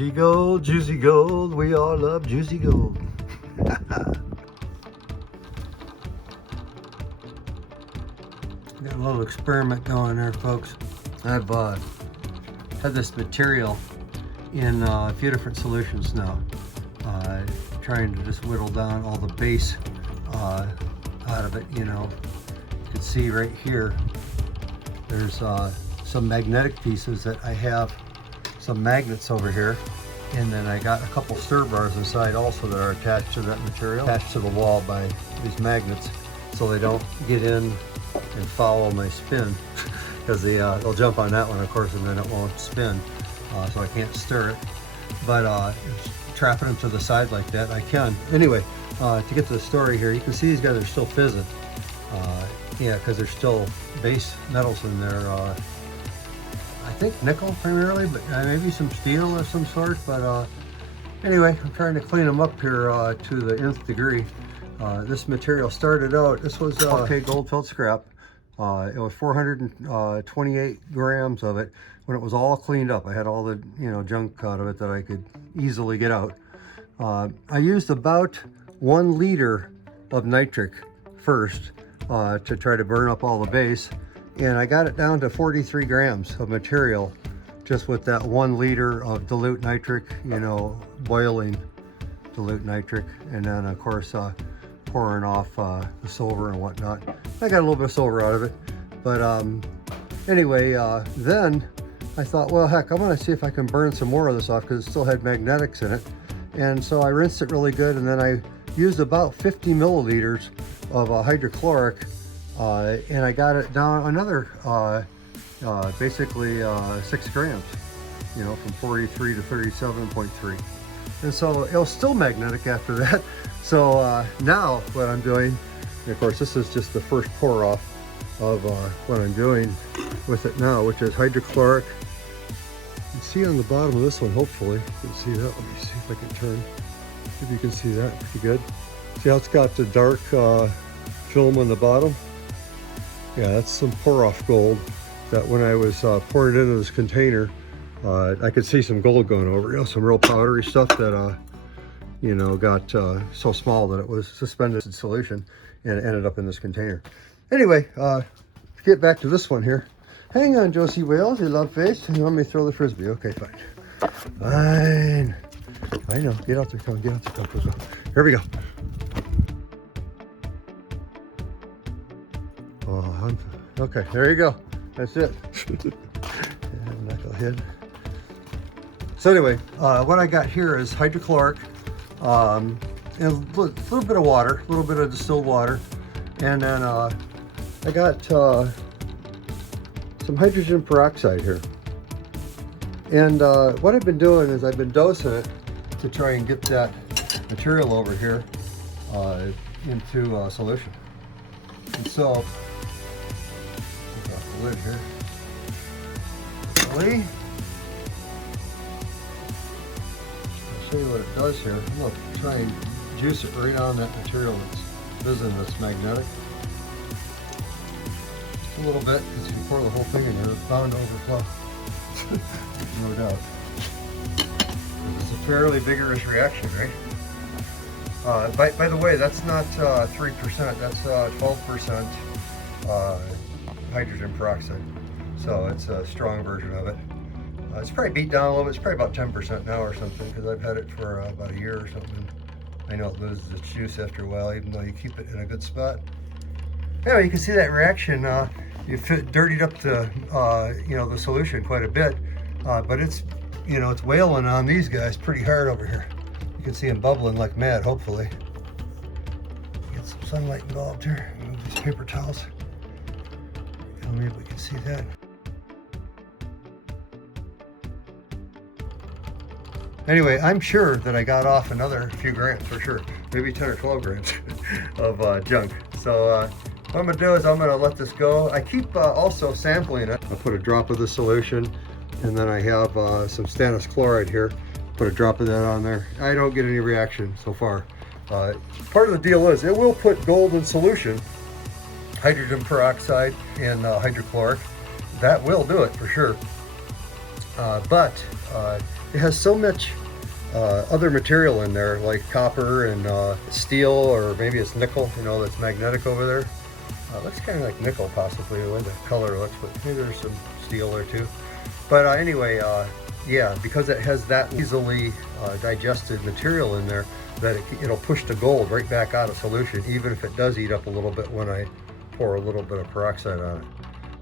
juicy gold. We all love juicy gold. Got a little experiment going there, folks. I've had this material in a few different solutions now. Trying to just whittle down all the base out of it, you know. You can see right here, there's some magnetic pieces that I have, some magnets over here, and then I got a couple stir bars inside also that are attached to that material, attached to the wall by these magnets, so they don't get in and follow my spin, because they'll jump on that one, of course, and then it won't spin, so I can't stir it. But trapping them to the side like that, I can. Anyway, to get to the story here, you can see these guys are still fizzing. Yeah, because there's still base metals in there. I think nickel primarily, but maybe some steel of some sort. But anyway, I'm trying to clean them up here to the nth degree. This material started out, this was okay, gold felt scrap. It was 428 grams of it when it was all cleaned up. I had all the junk out of it that I could easily get out. I used about 1 liter of nitric first to try to burn up all the base, and I got it down to 43 grams of material just with that 1 liter of dilute nitric, boiling dilute nitric, and then of course pouring off the silver and whatnot. I got a little bit of silver out of it, but anyway, then I thought, well, heck, I'm gonna see if I can burn some more of this off because it still had magnetics in it. And so I rinsed it really good, and then I used about 50 milliliters of hydrochloric, and I got it down another basically 6 grams, from 43 to 37.3. And so it was still magnetic after that. So now what I'm doing, and of course this is just the first pour off of what I'm doing with it now, which is hydrochloric. You can see on the bottom of this one, hopefully you can see that. Let me see if I can turn, if you can see that pretty good. See how it's got the dark film on the bottom? Yeah, that's some pour off gold that when I was pouring it into this container, I could see some gold going over, some real powdery stuff that got so small that it was suspended in solution and it ended up in this container. Anyway, to get back to this one here. Hang on, Josie Wales, you love face. You want me to throw the frisbee? Okay, fine. Fine. I know. Get out there, come on, get out there. Come. Here we go. Oh, okay, there you go. That's it. Knucklehead. So anyway, what I got here is hydrochloric, and a little bit of water, a little bit of distilled water, and then I got some hydrogen peroxide here. And what I've been doing is I've been dosing it to try and get that material over here into solution. And so, take off the lid here. I'll show you what it does here. I'm going to try and juice it right on that material that's fizzing, that's magnetic. Just a little bit, because if you pour the whole thing in there, it's bound to overflow. No doubt. It's a fairly vigorous reaction, right? By the way, that's not 3%, that's 12% hydrogen peroxide. So it's a strong version of it. It's probably beat down a little bit. It's probably about 10% now or something, because I've had it for about a year or something. I know it loses its juice after a while, even though you keep it in a good spot. Anyway, you can see that reaction. You've dirtied up the the solution quite a bit, but it's it's wailing on these guys pretty hard over here. You can see them bubbling like mad. Hopefully, get some sunlight involved here. Move these paper towels. Maybe we can see that. Anyway, I'm sure that I got off another few grams for sure, maybe 10 or 12 grams of junk. So what I'm gonna do is I'm gonna let this go. I keep also sampling it. I'll put a drop of the solution, and then I have some stannous chloride here. Put a drop of that on there. I don't get any reaction so far. Part of the deal is it will put gold in solution, hydrogen peroxide and hydrochloric. That will do it for sure. But it has so much other material in there, like copper and steel, or maybe it's nickel, you know, that's magnetic over there. Looks kind of like nickel, possibly, the way the color looks, but maybe there's some steel there too. But anyway, yeah, because it has that easily digested material in there, that it'll push the gold right back out of solution, even if it does eat up a little bit when I pour a little bit of peroxide on it.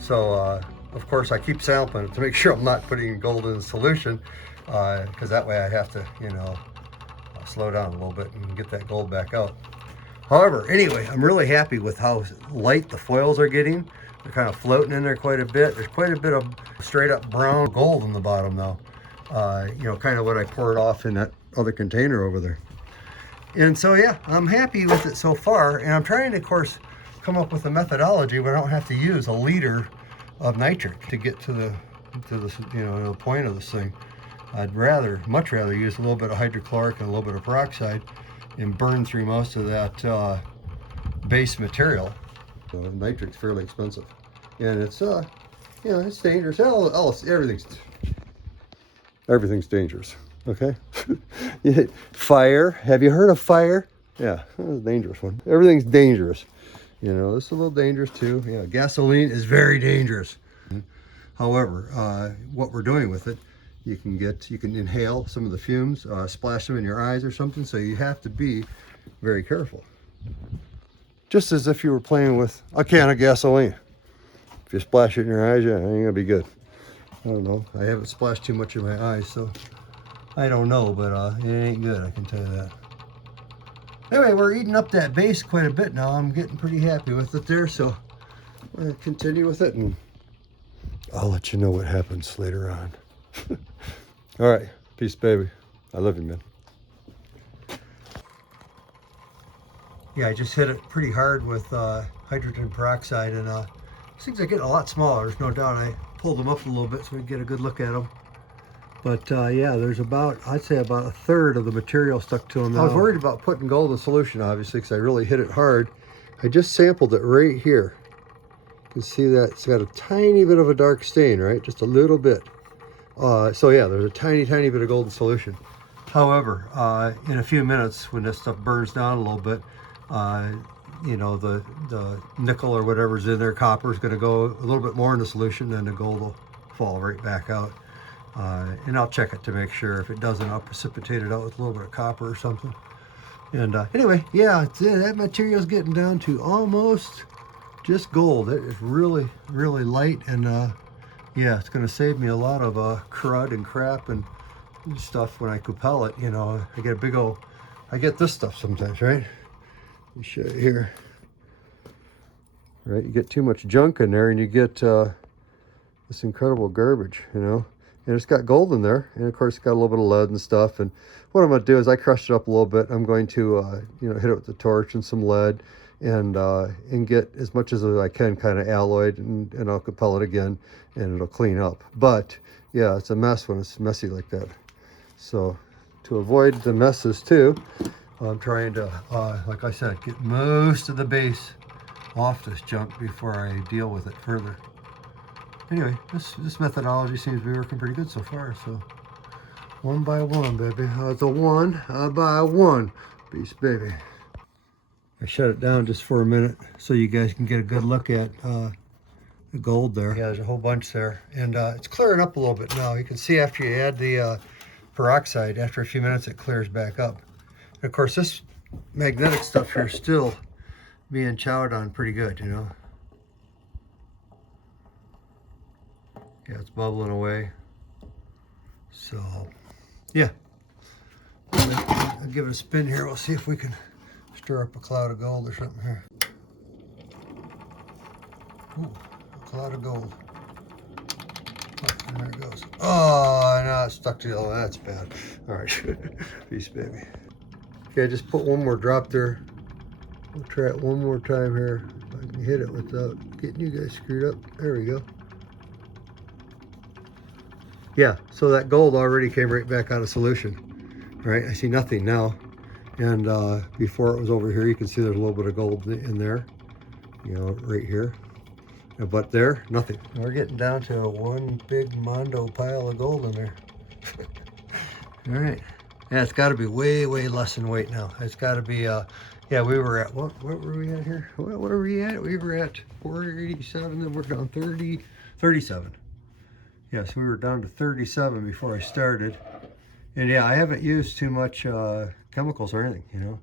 So, of course, I keep sampling it to make sure I'm not putting gold in the solution, because that way I have to, you know, slow down a little bit and get that gold back out. However, anyway, I'm really happy with how light the foils are getting. They're kind of floating in there quite a bit. There's quite a bit of straight up brown gold in the bottom though. You know, kind of what I poured off in that other container over there. And so, yeah, I'm happy with it so far. And I'm trying to, of course, come up with a methodology where I don't have to use a liter of nitric to get to the you know, the point of this thing. I'd much rather use a little bit of hydrochloric and a little bit of peroxide and burn through most of that base material. Nitric's fairly expensive, and it's you know, it's dangerous. Everything's dangerous. Okay. Fire. Have you heard of fire? Yeah, that's a dangerous one. Everything's dangerous. You know, this is a little dangerous too. Yeah, gasoline is very dangerous. However, what we're doing with it, you can inhale some of the fumes, splash them in your eyes or something, so you have to be very careful. Just as if you were playing with a can of gasoline. If you splash it in your eyes, yeah, it ain't gonna be good. I don't know. I haven't splashed too much in my eyes, so I don't know, but it ain't good, I can tell you that. Anyway, we're eating up that base quite a bit now. I'm getting pretty happy with it there, so I'm gonna continue with it, and I'll let you know what happens later on. All right, peace, baby. I love you, man. Yeah, I just hit it pretty hard with hydrogen peroxide, and these things are getting a lot smaller. There's no doubt. I pulled them up a little bit so we can get a good look at them. But yeah, there's I'd say about a third of the material stuck to them now. I was worried about putting gold in solution, obviously, because I really hit it hard. I just sampled it right here. You can see that it's got a tiny bit of a dark stain, right? Just a little bit. So yeah, there's a tiny bit of gold in solution. However, in a few minutes, when this stuff burns down a little bit, you know, the nickel or whatever's in there, copper, is going to go a little bit more in the solution, and the gold will fall right back out. And I'll check it to make sure. If it doesn't, I'll precipitate it out with a little bit of copper or something. And anyway, yeah, that material's getting down to almost just gold. It is really light, and yeah, it's going to save me a lot of crud and crap and stuff when I cupel it. You know, I get this stuff sometimes, right? Let me show you here. Right, you get too much junk in there, and you get this incredible garbage, you know. And it's got gold in there, and of course it's got a little bit of lead and stuff. And what I'm going to do is I crushed it up a little bit. I'm going to you know, hit it with the torch and some lead, and get as much as I can kind of alloyed, and I'll cupel it again, and it'll clean up. But yeah, it's a mess when it's messy like that. So to avoid the messes too, I'm trying to, like I said, get most of the base off this junk before I deal with it further. Anyway, this methodology seems to be working pretty good so far. So one by one, baby. It's a one by one piece, baby. I shut it down just for a minute so you guys can get a good look at the gold there. Yeah, there's a whole bunch there, and it's clearing up a little bit now. You can see after you add the peroxide, after a few minutes it clears back up. And of course, this magnetic stuff here is still being chowed on pretty good, you know. Yeah, it's bubbling away. So, yeah. I'll give it a spin here. We'll see if we can stir up a cloud of gold or something here. Ooh, a cloud of gold. Oh, there it goes. Oh, no, it's stuck to the other. That's bad. All right. Peace, baby. Okay, I just put one more drop there. We'll try it one more time here. If I can hit it without getting you guys screwed up. There we go. Yeah, so that gold already came right back out of solution. Right, I see nothing now. And before it was over here, you can see there's a little bit of gold in there. You know, right here. But there, nothing. We're getting down to one big mondo pile of gold in there. All right. Yeah, it's got to be way, way less than weight now. It's got to be, yeah, we were at, what were we at here? What are we at? We were at 487, then we're down 37. Yes, we were down to 37 before I started. And yeah, I haven't used too much chemicals or anything, you know.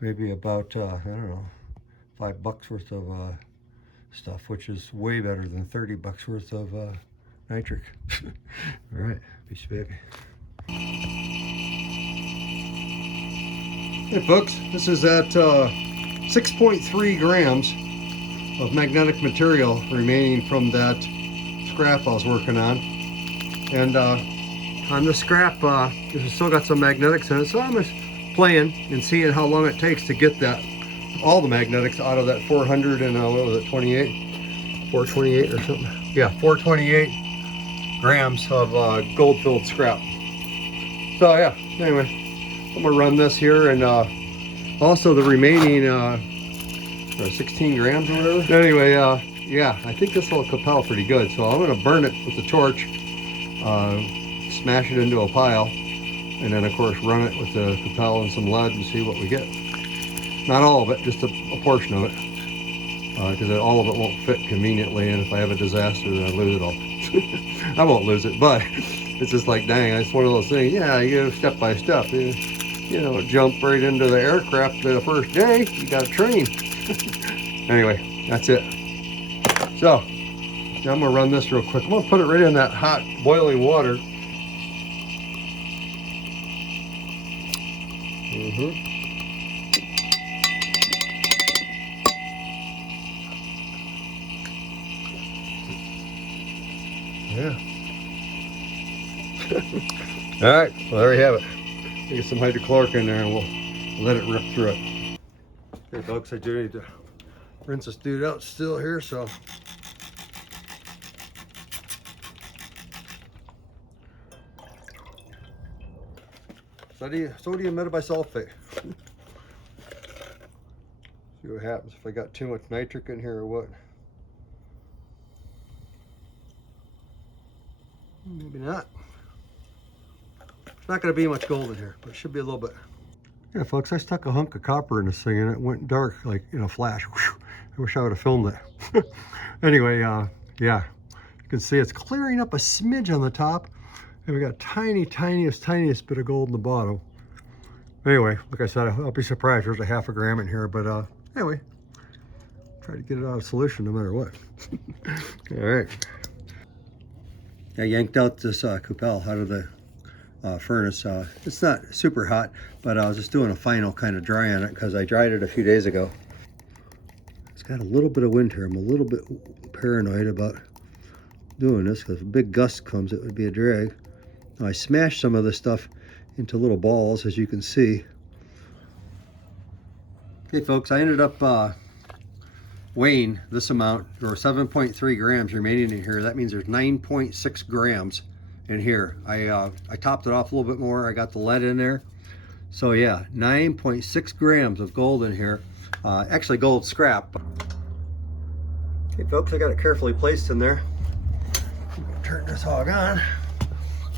Maybe about, I don't know, $5 worth of stuff, which is way better than $30 worth of nitric. All right, peace, baby. Hey folks, this is at 6.3 grams of magnetic material remaining from that scrap I was working on. And on the scrap, this has still got some magnetics in it, so I'm just playing and seeing how long it takes to get that, all the magnetics out of that 400 and what was it, 28? 428 or something? Yeah, 428 grams of gold-filled scrap. So yeah, anyway, I'm gonna run this here, and also the remaining 16 grams or whatever. Anyway, yeah, I think this will cupel pretty good, so I'm gonna burn it with the torch, smash it into a pile, and then of course run it with the cupel and some lead and see what we get. Not all of it, just a portion of it, because all of it won't fit conveniently, and if I have a disaster, then I lose it all. I won't lose it, but it's just like, dang, it's one of those things. Yeah, you go step by step. You know, jump right into the aircraft the first day. You got to train. Anyway, that's it. So now I'm gonna run this real quick. I'm gonna put it right in that hot boiling water. Yeah. All right, well, there you have it. Get some hydrochloric in there and we'll let it rip through it. Okay folks, I do need to rinse this dude out still here, so. Sodium metabisulfate. See what happens if I got too much nitric in here or what. Maybe not. It's not going to be much gold in here, but it should be a little bit. Yeah, folks, I stuck a hunk of copper in this thing and it went dark like in a flash. Whew. I wish I would have filmed it. Anyway, yeah, you can see it's clearing up a smidge on the top, and we got tiniest bit of gold in the bottom. Anyway, like I said, I'll be surprised there's a half a gram in here, but anyway, try to get it out of solution no matter what. All right. I yanked out this cupel out of the furnace. It's not super hot, but I was just doing a final kind of dry on it because I dried it a few days ago. It's got a little bit of wind here. I'm a little bit paranoid about doing this because if a big gust comes, it would be a drag. Now, I smashed some of this stuff into little balls, as you can see. Okay, folks, I ended up weighing this amount, or 7.3 grams remaining in here. That means there's 9.6 grams in here. I topped it off a little bit more. I got the lead in there. So yeah, 9.6 grams of gold in here. Actually gold scrap. Okay folks, I got it carefully placed in there. Turn this hog on.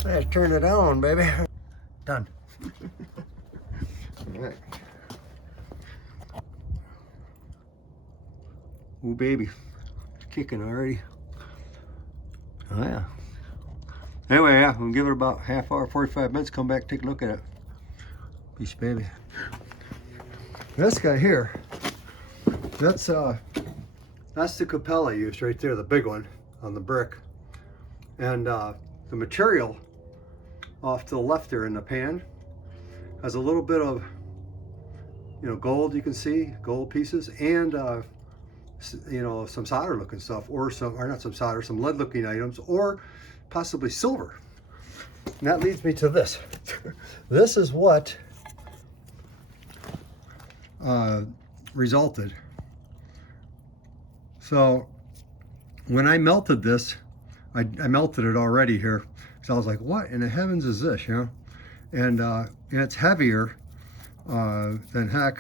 Let's turn it on, baby. Done. All right. Ooh, baby. It's kicking already. Oh yeah. Anyway, yeah, we'll give it about half hour, 45 minutes, come back, take a look at it. Peace, baby. This guy here, that's the cupel I used right there, the big one on the brick. And the material off to the left there in the pan has a little bit of, you know, gold, you can see, gold pieces, and you know, some solder looking stuff, or not some solder, some lead looking items, or possibly silver. And that leads me to this. This is what resulted. So when I melted this, I melted it already here. So I was like, what in the heavens is this, you know? And it's heavier than heck,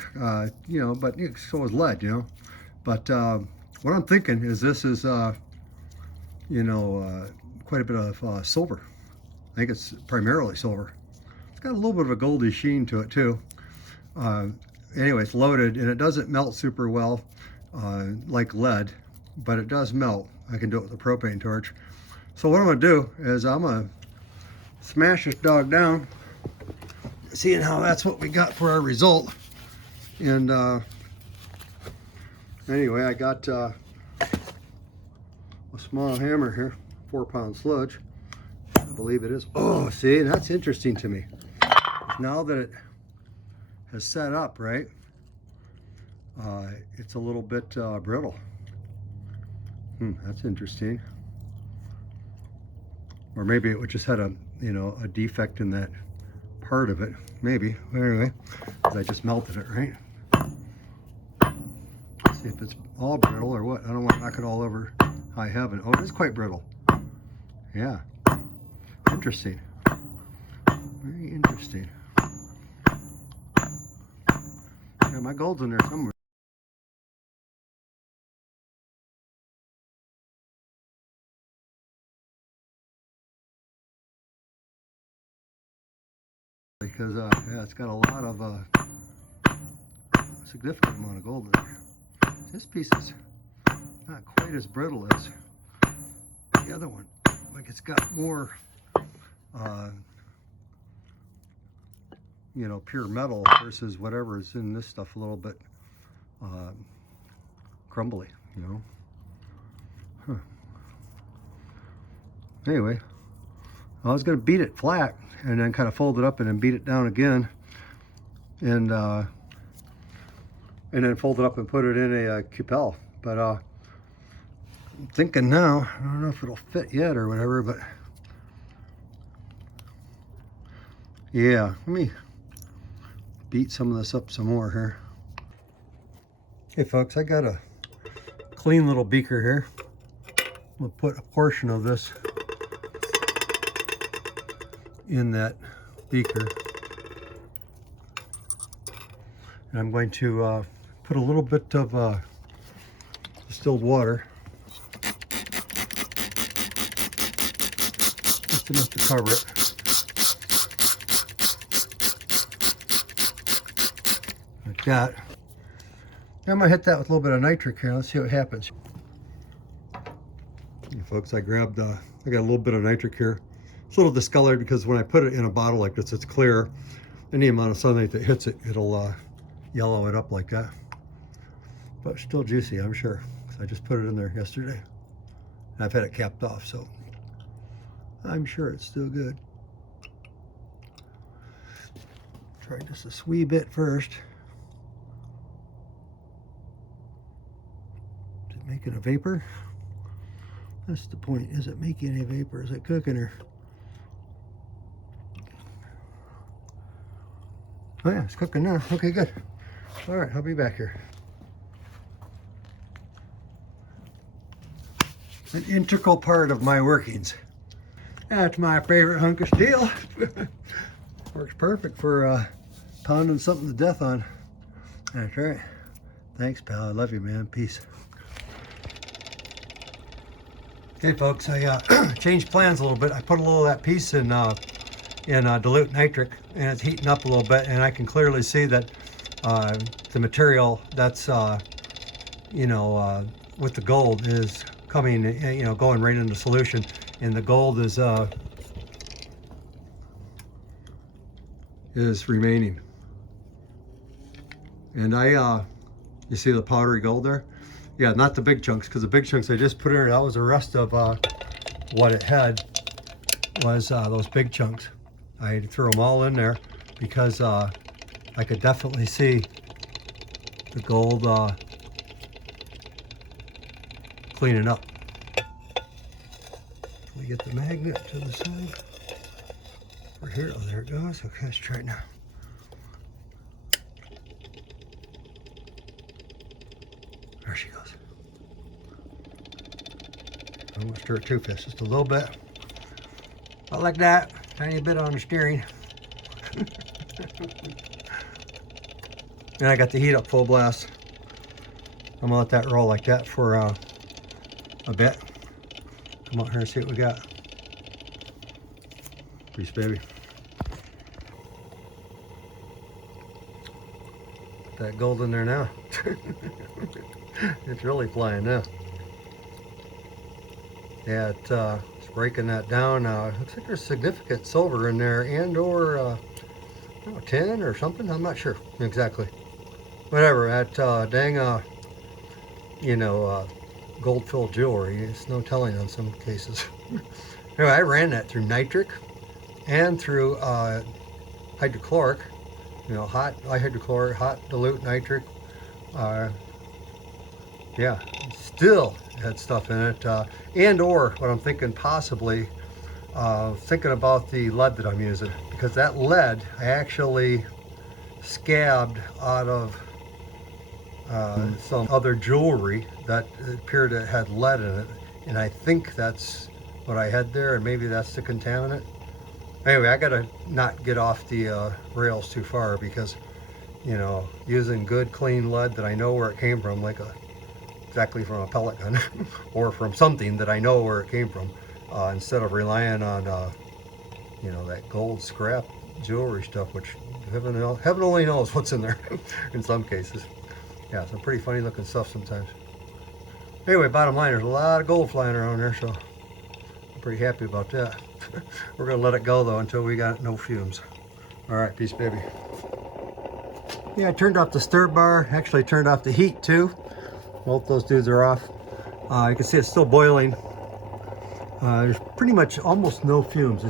you know, but so is lead, you know? But what I'm thinking is this is, you know, quite a bit of silver. I think it's primarily silver. got a little bit of a goldy sheen to it too. Anyway, it's loaded and it doesn't melt super well like lead, but it does melt. I can do it with a propane torch. So what I'm gonna do is I'm gonna smash this dog down, seeing how that's what we got for our result. And anyway, I got a small hammer here, 4-pound sludge, I believe it is. Oh, see, that's interesting to me. Now that it has set up, right, it's a little bit brittle. That's interesting. Or maybe it just had a, you know, a defect in that part of it. Maybe. Anyway, because I just melted it, right? Let's see if it's all brittle or what. I don't want to knock it all over high heaven. Oh, it is quite brittle. Yeah. Interesting. Very interesting. Yeah, my gold's in there somewhere. Because yeah, it's got a lot of significant amount of gold in there. This piece is not quite as brittle as the other one. Like it's got more you know, pure metal versus whatever is in this stuff, a little bit crumbly, you know. Anyway, I was going to beat it flat and then kind of fold it up and then beat it down again, and then fold it up and put it in a cupel. But I'm thinking now, I don't know if it'll fit yet or whatever, but yeah, let me beat some of this up some more here. Hey folks, I got a clean little beaker here. We'll put a portion of this in that beaker, and I'm going to put a little bit of distilled water, just enough to cover it. Like that. I'm gonna hit that with a little bit of nitric here. Let's see what happens. Hey folks, I grabbed, I got a little bit of nitric here. It's a little discolored because when I put it in a bottle like this, it's clear. Any amount of sunlight that hits it, it'll yellow it up like that. But still juicy, I'm sure. I just put it in there yesterday. I've had it capped off, so I'm sure it's still good. Try just a wee bit first. Is it making a vapor? That's the point. Is it making any vapor? Is it cooking her? Oh yeah, it's cooking now. Okay, good. All right, I'll be back here. An integral part of my workings. That's my favorite hunk of steel. Works perfect for pounding something to death on. That's right. Thanks, pal. I love you, man. Peace. Okay, folks, I changed plans a little bit. I put a little of that piece in dilute nitric, and it's heating up a little bit, and I can clearly see that the material that's you know, with the gold is coming, you know, going right into solution, and the gold is remaining. And you see the powdery gold there? Yeah, not the big chunks, because the big chunks I just put in there, that was the rest of what it had, was those big chunks. I threw them all in there because I could definitely see the gold cleaning up. We get the magnet to the side. Over here, oh, there it goes. Okay, let's try it now. There she goes. I won't stir it too fast, just a little bit. Not like that. Tiny bit on the steering. And I got the heat up full blast. I'm gonna let that roll like that for a bit. Come out here and see what we got. Peace, baby. that gold in there now. It's really flying now. Yeah, it's breaking that down now. Looks like there's significant silver in there, and or tin or something. I'm not sure exactly. Whatever. That dang, gold-filled jewelry. It's no telling on some cases. Anyway, I ran that through nitric and through hydrochloric. Hot hydrochloric, hot dilute nitric. Yeah, still had stuff in it. And or what I'm thinking possibly, thinking about the lead that I'm using, because that lead I actually scabbed out of some other jewelry that appeared to had lead in it, and I think that's what I had there, and maybe that's the contaminant. Anyway, I gotta not get off the rails too far, because using good clean lead that I know where it came from, like exactly from a pellet gun or from something that I know where it came from, instead of relying on that gold scrap jewelry stuff, which heaven only knows what's in there in some cases. Yeah, some pretty funny looking stuff sometimes. Anyway, bottom line, there's a lot of gold flying around there, so I'm pretty happy about that. We're gonna let it go though until we got no fumes. All right, peace, baby. Yeah, I turned off the stir bar, actually turned off the heat too. Both those dudes are off. You can see it's still boiling. There's pretty much almost no fumes.